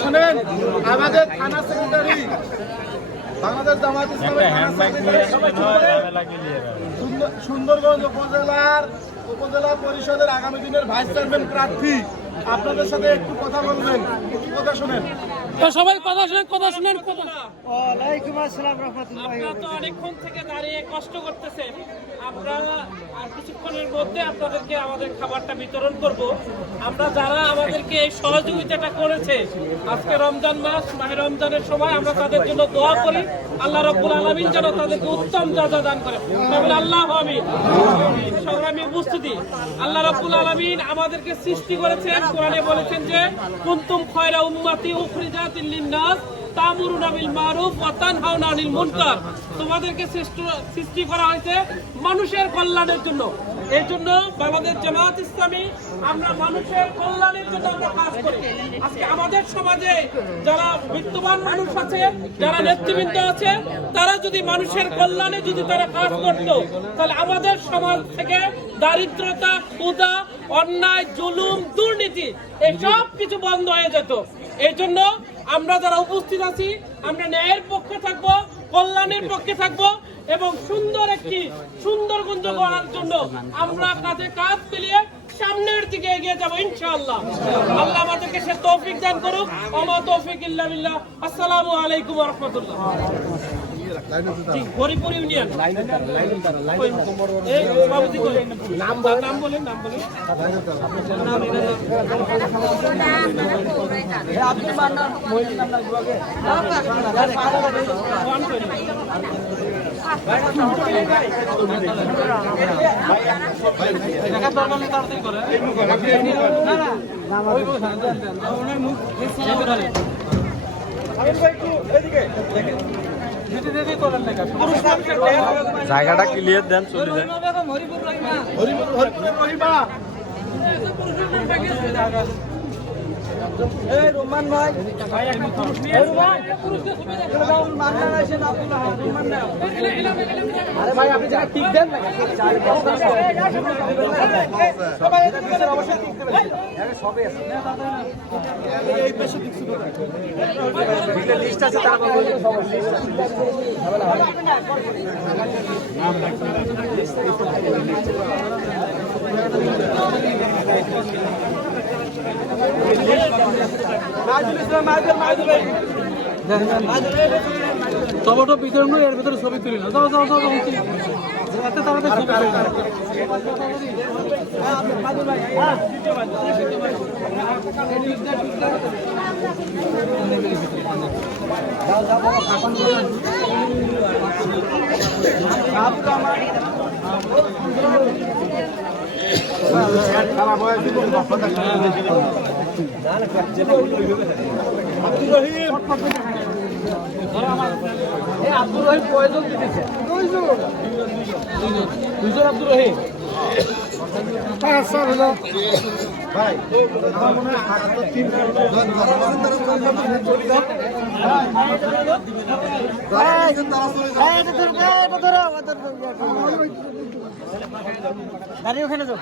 শোনেন, আমাদের থানা সেক্রেটারি বাংলাদেশ জামায়াত ইসলামের সুন্দরগঞ্জ উপজেলা পরিষদের আগামী দিনের ভাইস চেয়ারম্যান প্রার্থী আপনাদের সাথে একটু কথা বলবেন, একটু কথা শুনেন। সবাই কথা শুনেন। ওয়ালাইকুম আসসালাম রাহমাতুল্লাহি। আপনারা তো অনেকক্ষণ থেকে দাঁড়িয়ে কষ্ট করতেছেন। আপনারা আর কিছুক্ষণের মধ্যে আপনাদেরকে আমাদের খাবারটা বিতরণ করব। আমরা যারা আমাদেরকে এই সহযোগিতাটা করেছে, আজকে রমজান মাস, মাহে রমজানের সময় আমরা তাদের জন্য দোয়া করি, আল্লাহ রাব্বুল আলামিন যেন তাদেরকে উত্তম জাযা দান করে। তাহলে আল্লাহ আমিন। সংগ্রামী উপস্থিতি, আল্লাহ রাব্বুল আলামিন আমাদেরকে সৃষ্টি করেছেন, কোরআনে বলেছেন যে কুনতুম খায়রা উম্মাতি উখরিজাতিল লিন-নাস তা'মুরুনা বিল মারুফ ওয়া তানহাউনা আনিল মুনকার। তোমাদেরকে সৃষ্টি করা হয়েছে মানুষের কল্যাণের জন্য। এই জন্য বাংলাদেশ জামায়াত ইসলামী আমরা মানুষের কল্যাণের জন্য আমরা কাজ করি। আজকে আমাদের সমাজে যারা বিত্তবান মানুষ আছে, যারা নেতৃবৃন্দ আছে, তারা যদি মানুষের কল্যাণে যদি তারা কাজ করত, তাহলে আমাদের সমাজ থেকে দারিদ্রতা, ক্ষুধা, অন্যায়, জুলুম, দুর্নীতি এই সব কিছু বন্ধ হয়ে যেত। এই জন্য আমরা যারা উপস্থিত আছি, আমরা ন্যায়ের পক্ষে থাকব, কল্যাণের পক্ষে থাকব এবং সুন্দর একটি সুন্দরগঞ্জ গড়ার জন্য আমরা কাঁধে কাঁধ মিলিয়ে সামনের দিকে এগিয়ে যাব ইনশাআল্লাহ। আল্লাহ আমাদেরকে সে তৌফিক দান করুক। ওমা তৌফিক ইল্লা বিল্লাহ। আসসালামু আলাইকুম ওয়া রাহমাতুল্লাহ। হরিপুর ইউনিয়ন নাম বলেন। জায়গাটা ক্লিয়ার দেন, চলে যায়। রোমান ভাই, আরে ভাই আপনি যারা টিক দেন না, অবশ্যই টিক দেবেন। সবই আছে লিস্ট আছে, তার টমেটো বিতরণ এর ভিতরে ছবি তুলি না। যাও এত তাড়াতাড়ি ছবি তুলি না। আব্দুর রহিম কয়জন দিতেছে? দুইজন আব্দুর রহিম। ভাই আমার মনে হয় গাড়ি ওখানে যাও।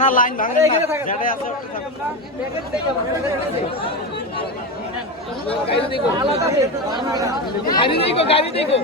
না লাইন ভাঙে গাড়ি দেখো